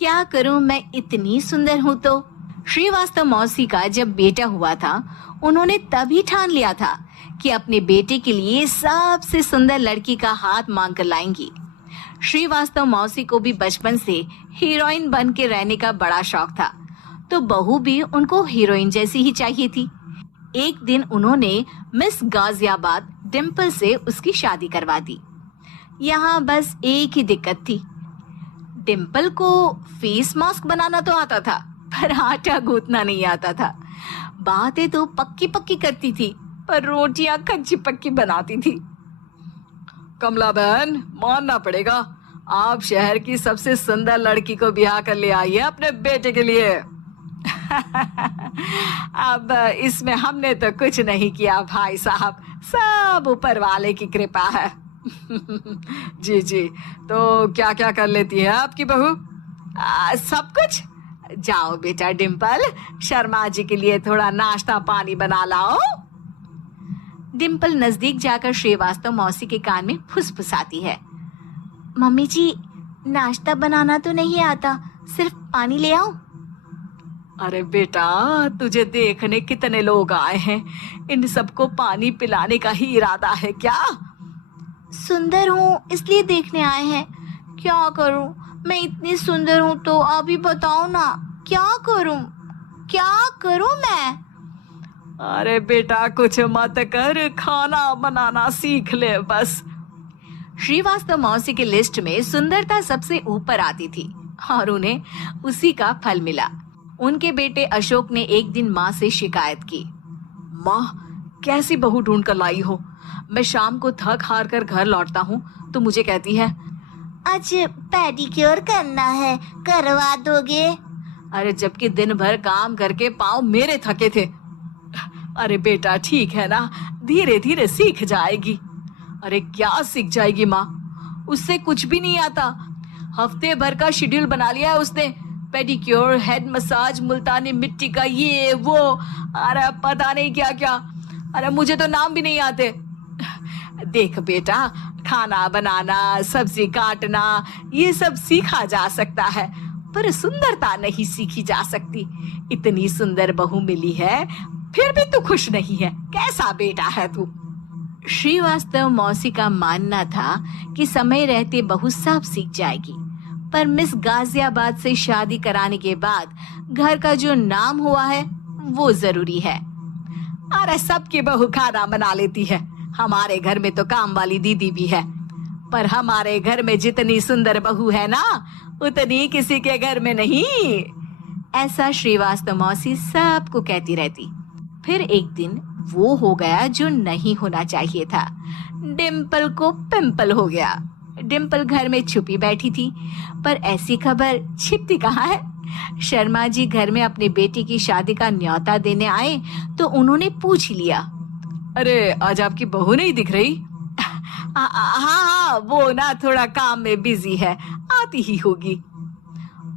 क्या करूं, मैं इतनी सुंदर हूं तो। श्रीवास्तव मौसी का जब बेटा हुआ था, उन्होंने तभी ठान लिया था कि अपने बेटे के लिए सबसे सुंदर लड़की का हाथ मांग कर लाएंगी। श्रीवास्तव मौसी को भी बचपन से हीरोइन बन के रहने का बड़ा शौक था, तो बहू भी उनको हीरोइन जैसी ही चाहिए थी। एक दिन उन्होंने मिस गाजियाबाद डिम्पल से उसकी शादी करवा दी। यहाँ बस एक ही दिक्कत थी, डिम्पल को फेस मास्क बनाना तो आता था, पर आटा गूंथना नहीं आता था। बातें तो पक्की पक्की करती थी, पर रोटियां कच्ची पक्की बनाती थी। कमला बहन, मानना पड़ेगा, आप शहर की सबसे सुंदर लड़की को ब्याह कर ले आई है अपने बेटे के लिए। अब इसमें हमने तो कुछ नहीं किया भाई साहब, सब ऊपर वाले की कृपा है। जी जी, तो क्या क्या कर लेती है आपकी बहू? सब कुछ। जाओ बेटा डिम्पल, शर्मा जी के लिए थोड़ा नाश्ता पानी बना लाओ। डिम्पल नजदीक जाकर श्रीवास्तव मौसी के कान में फुसफुसाती है। मम्मी जी, नाश्ता बनाना तो नहीं आता, सिर्फ पानी ले आओ। अरे बेटा, तुझे देखने कितने लोग आए हैं, इन सबको पानी पिलाने का ही इरादा है क्या? सुंदर हूँ इसलिए देखने आए हैं। क्या करूँ, मैं इतनी सुंदर हूँ तो आप ही बताओ ना, क्या करूँ मैं? अरे बेटा, कुछ मत कर, खाना बनाना सीख ले बस। श्रीवास्तव मौसी की लिस्ट में सुंदरता सबसे ऊपर आती थी और उन्हें उसी का फल मिला। उनके बेटे अशोक ने एक दिन माँ से शिकायत की। माँ, कैसी बहू ढूंढ कर लाई हो? मैं शाम को थक हार कर घर लौटता हूँ तो मुझे कहती है, आज पेडिक्योर करना है, करवा दोगे? अरे जबकि दिन भर काम करके पाँव मेरे थके थे। अरे बेटा, ठीक है ना, धीरे धीरे सीख जाएगी। अरे क्या सीख जाएगी माँ, उससे कुछ भी नहीं आता। हफ्ते भर का शेड्यूल बना लिया है उसने, पेडिक्योर, हेड मसाज, मुल्तानी मिट्टी का ये वो, अरे पता नहीं क्या क्या। अरे मुझे तो नाम भी नहीं आते। देख बेटा, खाना बनाना, सब्जी काटना, ये सब सीखा जा सकता है, पर सुंदरता नहीं सीखी जा सकती। इतनी सुंदर बहू मिली है, फिर भी तू खुश नहीं है, कैसा बेटा है तू? श्रीवास्तव मौसी का मानना था कि समय रहते बहू सब सीख जाएगी, पर मिस गाजियाबाद से शादी कराने के बाद घर का जो नाम हुआ है वो जरूरी है। अरे सबकी बहू खाना बना लेती है, हमारे घर में तो काम वाली दीदी भी है, पर हमारे घर में जितनी सुंदर बहू है ना, उतनी किसी के घर में नहीं। ऐसा श्रीवास्तव मौसी सबको कहती रहती। फिर एक दिन वो हो गया जो नहीं होना चाहिए था, डिम्पल को पिंपल हो गया। डिम्पल घर में छुपी बैठी थी, पर ऐसी खबर छिपती कहाँ है। शर्मा जी घर में अपने बेटी की शादी का न्योता देने आए तो उन्होंने पूछ लिया, अरे आज आपकी बहू नहीं दिख रही? हाँ, वो ना थोड़ा काम में बिजी है, आती ही होगी।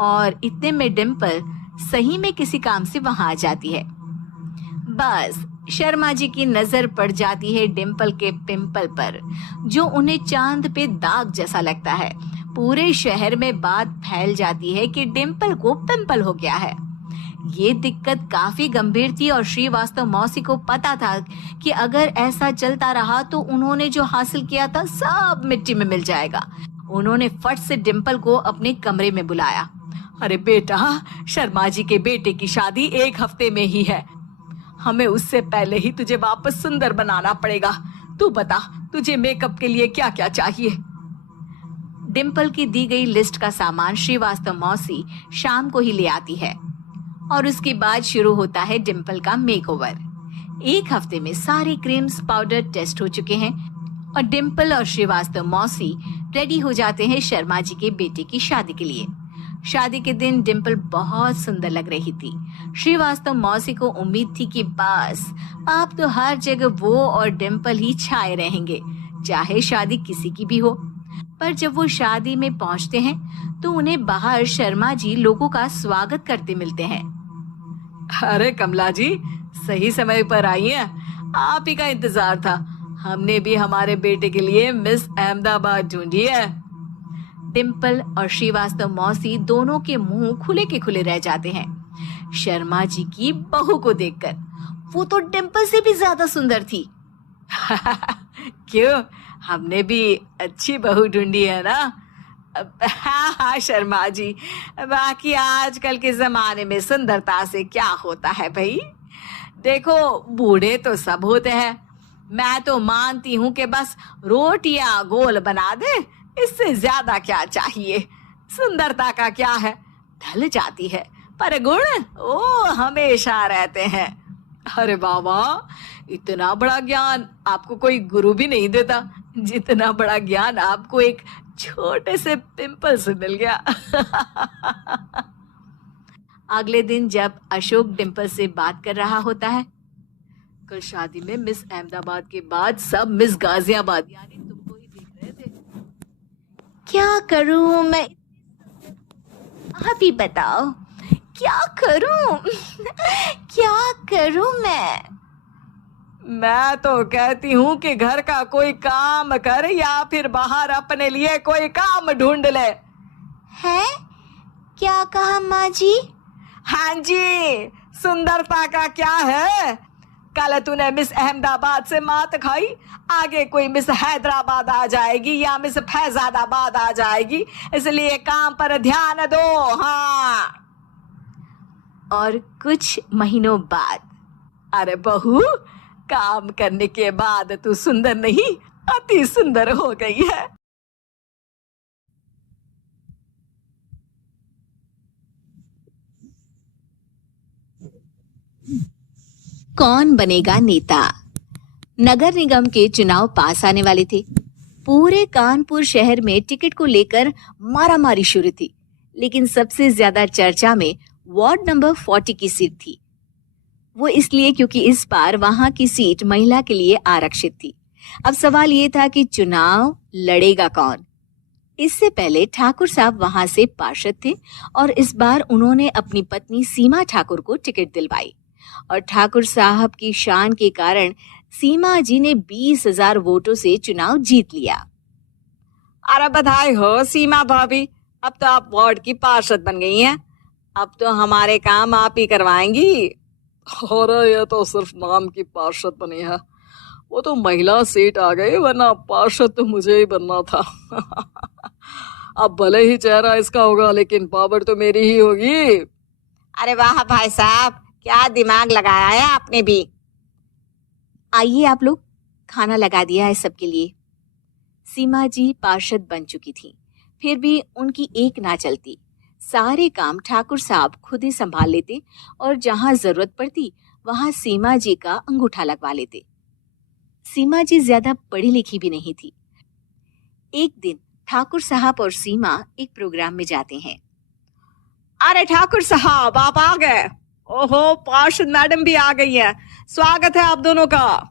और इतने में डिम्पल सही में किसी काम से वहां आ जाती है। बस शर्मा जी की नजर पड़ जाती है डिम्पल के पिंपल पर, जो उन्हें चांद पे दाग जैसा लगता है। पूरे शहर में बात फैल जाती है कि डिम्पल को पिंपल हो गया है। ये दिक्कत काफी गंभीर थी और श्रीवास्तव मौसी को पता था कि अगर ऐसा चलता रहा तो उन्होंने जो हासिल किया था सब मिट्टी में मिल जाएगा। उन्होंने फट से डिम्पल को अपने कमरे में बुलाया। अरे बेटा, शर्मा जी के बेटे की शादी 1 हफ्ते में ही है, हमें उससे पहले ही तुझे वापस सुंदर बनाना पड़ेगा। तू बता, तुझे मेकअप के लिए क्या क्या चाहिए? डिम्पल की दी गई लिस्ट का सामान श्रीवास्तव मौसी शाम को ही ले आती है और उसके बाद शुरू होता है डिम्पल का मेकओवर। 1 हफ्ते में सारे क्रीम्स, पाउडर टेस्ट हो चुके हैं और डिम्पल और श्रीवास्तव मौसी रेडी हो जाते हैं शर्मा जी के बेटे की शादी के लिए। शादी के दिन डिम्पल बहुत सुंदर लग रही थी। श्रीवास्तव मौसी को उम्मीद थी कि बस अब तो हर जगह वो और डिम्पल ही छाए रहेंगे, चाहे शादी किसी की भी हो। पर जब वो शादी में पहुंचते हैं तो उन्हें बाहर शर्मा जी लोगों का स्वागत करते मिलते हैं। अरे कमला जी, सही समय पर आई हैं, आप ही का इंतजार था। हमने भी हमारे बेटे के लिए मिस अहमदाबाद ढूंढी है। डिम्पल और श्रीवास्तव मौसी दोनों के मुंह खुले के खुले रह जाते हैं शर्मा जी की बहू को देखकर। वो तो डिम्पल से भी ज्यादा सुंदर थी। क्यों, हमने भी अच्छी बहू ढूंढी है ना? हाँ हाँ शर्मा जी, बाकी आजकल के जमाने में सुंदरता से क्या होता है भाई। देखो, बूढ़े तो सब होते हैं। मैं तो मानती हूँ कि बस रोटियां गोल बना दे, इससे ज्यादा क्या चाहिए। सुंदरता का क्या है, ढल जाती है, पर गुण वो हमेशा रहते हैं। अरे बाबा, इतना बड़ा ज्ञान आपको कोई गुरु भी नहीं देता जितना बड़ा ज्ञान आपको एक छोटे से पिंपल से मिल गया। अगले दिन जब अशोक डिम्पल से बात कर रहा होता है, कल शादी में मिस अहमदाबाद के बाद सब मिस गाजियाबाद यानी तुमको ही देख रहे थे। क्या करूं मैं, आप ही बताओ क्या करूं? क्या करूं मैं तो कहती हूँ कि घर का कोई काम कर या फिर बाहर अपने लिए कोई काम ढूंढ ले। है? क्या कहा माँ जी? हाँ जी, सुंदरता का क्या है। कल तूने मिस अहमदाबाद से मात खाई, आगे कोई मिस हैदराबाद आ जाएगी या मिस फैजादाबाद आ जाएगी, इसलिए काम पर ध्यान दो। हाँ। और कुछ महीनों बाद, अरे बहू, काम करने के बाद तू सुंदर नहीं, अति सुंदर हो गई है। कौन बनेगा नेता? नगर निगम के चुनाव पास आने वाले थे। पूरे कानपुर शहर में टिकट को लेकर मारामारी शुरू थी, लेकिन सबसे ज्यादा चर्चा में वार्ड नंबर 40 की सीट थी। वो इसलिए क्योंकि इस बार वहां की सीट महिला के लिए आरक्षित थी। अब सवाल ये था कि चुनाव लड़ेगा कौन। इससे पहले ठाकुर साहब वहां से पार्षद थे और इस बार उन्होंने अपनी पत्नी सीमा ठाकुर को टिकट दिलवाई और ठाकुर साहब की शान के कारण सीमा जी ने 20,000 वोटों से चुनाव जीत लिया। अरे बधाई हो सीमा भाभी, अब तो आप वार्ड की पार्षद बन गई हैं। अब तो हमारे काम आप ही करवाएंगी। अरे ये तो सिर्फ नाम की पार्षद बनी है, वो तो महिला सीट आ गई, वरना पार्षद तो मुझे ही बनना था। अब भले ही चेहरा इसका होगा, लेकिन पावर तो मेरी ही होगी। अरे वाह भाई साहब, क्या दिमाग लगाया है आपने भी। आइए आप लोग, खाना लगा दिया है सबके लिए। सीमा जी पार्षद बन चुकी थी, फिर भी उनकी एक ना चलती। सारे काम ठाकुर साहब खुद ही संभाल लेते और जहां जरूरत पड़ती वहां सीमा जी का अंगूठा लगवा लेते। सीमा जी ज्यादा पढ़ी लिखी भी नहीं थी। एक दिन ठाकुर साहब और सीमा एक प्रोग्राम में जाते हैं। अरे ठाकुर साहब, आप आ गए। ओहो, पार्षद मैडम भी आ गई हैं। स्वागत है आप दोनों का।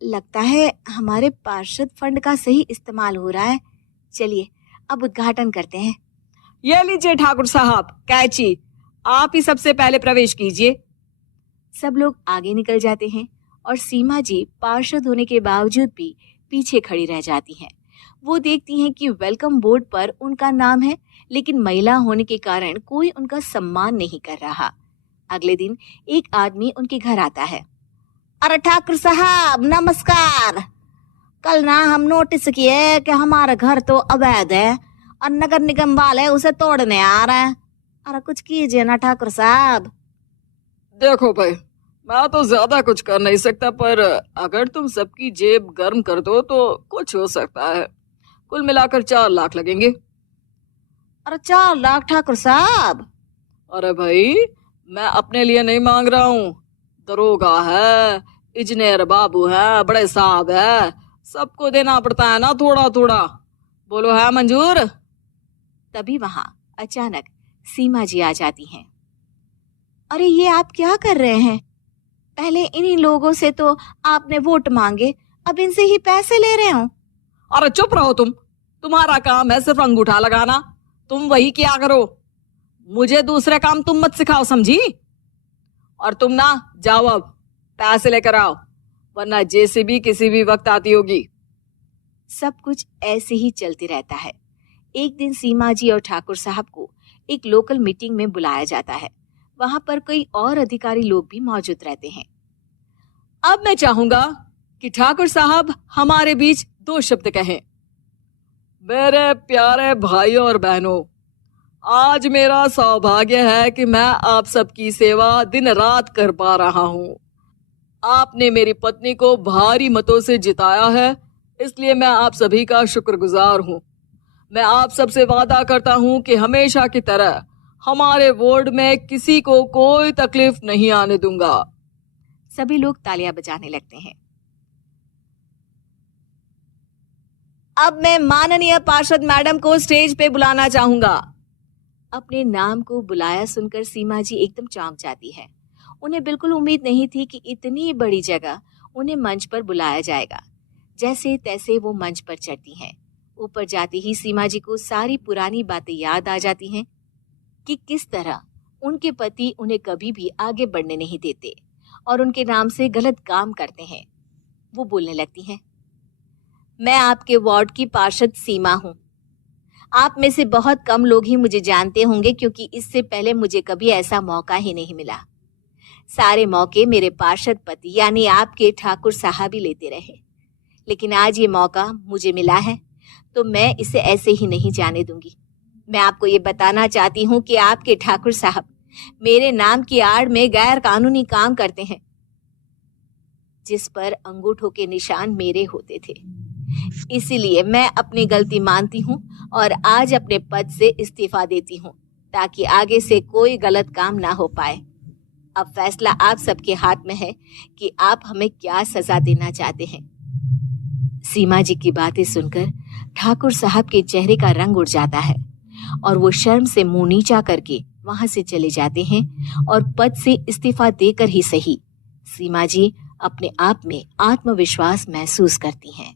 लगता है हमारे पार्षद फंड का सही इस्तेमाल हो रहा है। चलिए अब उद्घाटन करते हैं। ये लीजिए ठाकुर साहब कैची, आप ही सबसे पहले प्रवेश कीजिए। सब लोग आगे निकल जाते हैं और सीमा जी पार्षद होने के बावजूद भी पीछे खड़ी रह जाती हैं। वो देखती हैं कि वेलकम बोर्ड पर उनका नाम है, लेकिन महिला होने के कारण कोई उनका सम्मान नहीं कर रहा। अगले दिन एक आदमी उनके घर आता है। अरे ठाकुर साहब नमस्कार। कल ना हम नोटिस किए कि हमारा घर तो अवैध है और नगर निगम वाले उसे तोड़ने आ रहे हैं। अरे कुछ कीजिए ना ठाकुर साहब। देखो भाई, मैं तो ज्यादा कुछ कर नहीं सकता, पर अगर तुम सबकी जेब गर्म कर दो तो कुछ हो सकता है। कुल मिलाकर 4 लाख लगेंगे। अरे 4 लाख ठाकुर साहब? अरे भाई, मैं अपने लिए नहीं मांग रहा हूँ। दरोगा है, इंजीनियर बाबू है, बड़े साहब है, सबको देना पड़ता है ना थोड़ा थोड़ा। बोलो है मंजूर? तभी वहां अचानक सीमा जी आ जाती हैं। अरे ये आप क्या कर रहे हैं? पहले इन्हीं लोगों से तो आपने वोट मांगे, अब इनसे ही पैसे ले रहे हो। अरे चुप रहो तुम, तुम्हारा काम है सिर्फ अंगूठा लगाना, तुम वही किया करो। मुझे दूसरे काम तुम मत सिखाओ, समझी? और तुम ना जाओ, अब पैसे लेकर आओ, वरना जेसीबी किसी भी वक्त आती होगी। सब कुछ ऐसे ही चलते रहता है। एक दिन सीमा जी और ठाकुर साहब को एक लोकल मीटिंग में बुलाया जाता है। वहां पर कई और अधिकारी लोग भी मौजूद रहते हैं। अब मैं चाहूंगा कि ठाकुर साहब हमारे बीच 2 शब्द कहें। मेरे प्यारे भाइयों और बहनों, आज मेरा सौभाग्य है कि मैं आप सबकी सेवा दिन रात कर पा रहा हूं। आपने मेरी पत्नी को भारी मतों से जिताया है, इसलिए मैं आप सभी का शुक्रगुजार हूं। मैं आप सबसे वादा करता हूं कि हमेशा की तरह हमारे वार्ड में किसी को कोई तकलीफ नहीं आने दूंगा। सभी लोग तालियां बजाने लगते हैं। अब मैं माननीय पार्षद मैडम को स्टेज पे बुलाना चाहूंगा। अपने नाम को बुलाया सुनकर सीमा जी एकदम चौंक जाती है। उन्हें बिल्कुल उम्मीद नहीं थी कि इतनी बड़ी जगह उन्हें मंच पर बुलाया जाएगा। जैसे तैसे वो मंच पर चढ़ती हैं। ऊपर जाते ही सीमा जी को सारी पुरानी बातें याद आ जाती हैं कि किस तरह उनके पति उन्हें कभी भी आगे बढ़ने नहीं देते और उनके नाम से गलत काम करते हैं। वो बोलने लगती हैं, मैं आपके वार्ड की पार्षद सीमा हूँ। आप में से बहुत कम लोग ही मुझे जानते होंगे, क्योंकि इससे पहले मुझे कभी ऐसा मौका ही नहीं मिला। सारे मौके मेरे पार्षद पति यानी आपके ठाकुर साहब ही लेते रहे, लेकिन आज ये मौका मुझे मिला है तो मैं इसे ऐसे ही नहीं जाने दूंगी। मैं आपको ये बताना चाहती हूँ कि आपके ठाकुर साहब मेरे नाम की आड़ में गैर कानूनी काम करते हैं, जिस पर अंगूठों के निशान मेरे होते थे। इसीलिए मैं अपनी गलती मानती हूँ और आज अपने पद से इस्तीफा देती हूँ, ताकि आगे से कोई गलत काम ना हो पाए। अब फैसला आप सबके हाथ में है कि आप हमें क्या सजा देना चाहते हैं। सीमा जी की बातें सुनकर ठाकुर साहब के चेहरे का रंग उड़ जाता है और वो शर्म से मुंह नीचा करके वहां से चले जाते हैं और पद से इस्तीफा देकर ही सही सीमा जी अपने आप में आत्मविश्वास महसूस करती हैं।